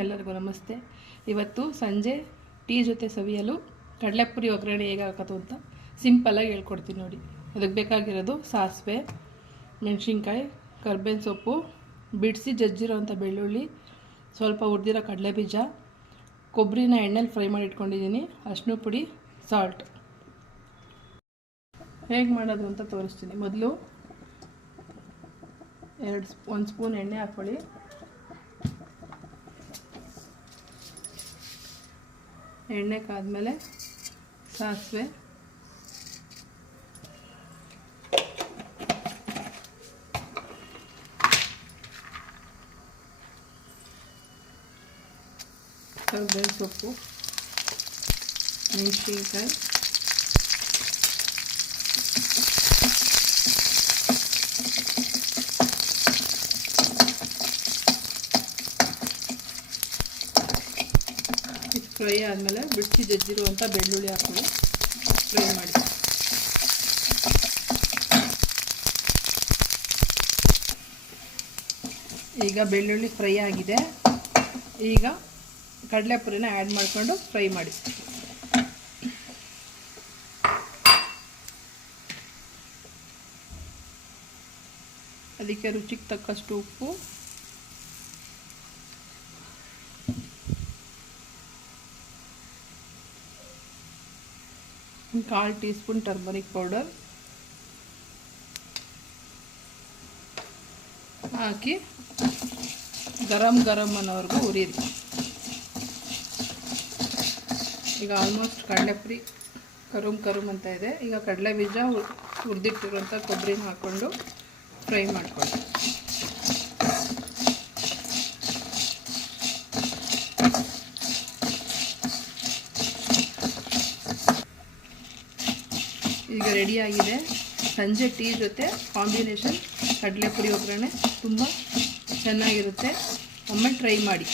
ಎಲ್ಲರಿಗೂ ನಮಸ್ತೆ. ಇವತ್ತು ಸಂಜೆ ಟೀ ಜೊತೆ ಸವಿಯಲು ಕಡಲೆಪುರಿ ಒಗ್ಗರಣೆ ಹೇಗೆ ಹಾಕೋದು ಅಂತ ಸಿಂಪಲ್ಲಾಗಿ ಹೇಳ್ಕೊಡ್ತೀನಿ ನೋಡಿ. ಅದಕ್ಕೆ ಬೇಕಾಗಿರೋದು ಸಾಸಿವೆ, ಮೆಣಸಿನ್ಕಾಯಿ, ಕರ್ಬೇವಿನ ಸೊಪ್ಪು, ಬಿಡಿಸಿ ಜಜ್ಜಿರೋವಂಥ ಬೆಳ್ಳುಳ್ಳಿ, ಸ್ವಲ್ಪ ಹುರಿದಿರೋ ಕಡಲೆ ಬೀಜ ಕೊಬ್ಬರಿನ ಎಣ್ಣೆಲಿ ಫ್ರೈ ಮಾಡಿ ಇಟ್ಕೊಂಡಿದ್ದೀನಿ. ಅರಿಶಿನ ಪುಡಿ, ಸಾಲ್ಟ್. ಹೇಗೆ ಮಾಡೋದು ಅಂತ ತೋರಿಸ್ತೀನಿ. ಮೊದಲು ಎರಡು ಒಂದು ಸ್ಪೂನ್ ಎಣ್ಣೆ ಹಾಕ್ಕೊಳ್ಳಿ. ಎಣ್ಣೆ ಕಾದ್ಮೇಲೆ ಸಾಸಿವೆ. ಕರ್ಬೇವಿನ ಸೊಪ್ಪು ಮೆಣಸಿನ್ಕಾಯಿ. ಫ್ರೈ ಆದಮೇಲೆ ಬಿಡಿಸಿ ಜಜ್ಜಿರುವಂಥ ಬೆಳ್ಳುಳ್ಳಿ ಹಾಕೊಂಡು ಫ್ರೈ ಮಾಡಿ. ಈಗ ಬೆಳ್ಳುಳ್ಳಿ ಫ್ರೈ ಆಗಿದೆ. ಈಗ ಕಡಲೆಪುರಿನ ಆ್ಯಡ್ ಮಾಡಿಕೊಂಡು ಫ್ರೈ ಮಾಡಿ. ಅದಕ್ಕೆ ರುಚಿಗೆ ತಕ್ಕಷ್ಟು ಉಪ್ಪು ಕಾಲು ಟೀ ಸ್ಪೂನ್ ಟರ್ಮರಿಕ್ ಪೌಡರ್ ಹಾಕಿ ಗರಂ ಗರಂ ಅನ್ನೋವರೆಗೂ ಉರಿಯಿರಿ ಈಗ ಆಲ್ಮೋಸ್ಟ್ ಕಡಲೆಪುರಿ ಕರುಮ್ ಕರುಮ್ ಅಂತ ಇದೆ. ಈಗ ಕಡಲೆ ಬೀಜ ಹುರಿದಿಟ್ಟಿರುವಂಥ ಕೊಬ್ಬರಿನ ಹಾಕ್ಕೊಂಡು ಫ್ರೈ ಮಾಡ್ಕೊಳ್ಳಿ. ಈಗ ರೆಡಿಯಾಗಿದೆ ಸಂಜೆ ಟೀ ಜೊತೆ ಕಾಂಬಿನೇಷನ್ ಕಡಲೆ ಪುಡಿ ಒಗ್ಗರಣೆ ತುಂಬ ಚೆನ್ನಾಗಿರುತ್ತೆ. ಒಮ್ಮೆ ಟ್ರೈ ಮಾಡಿ.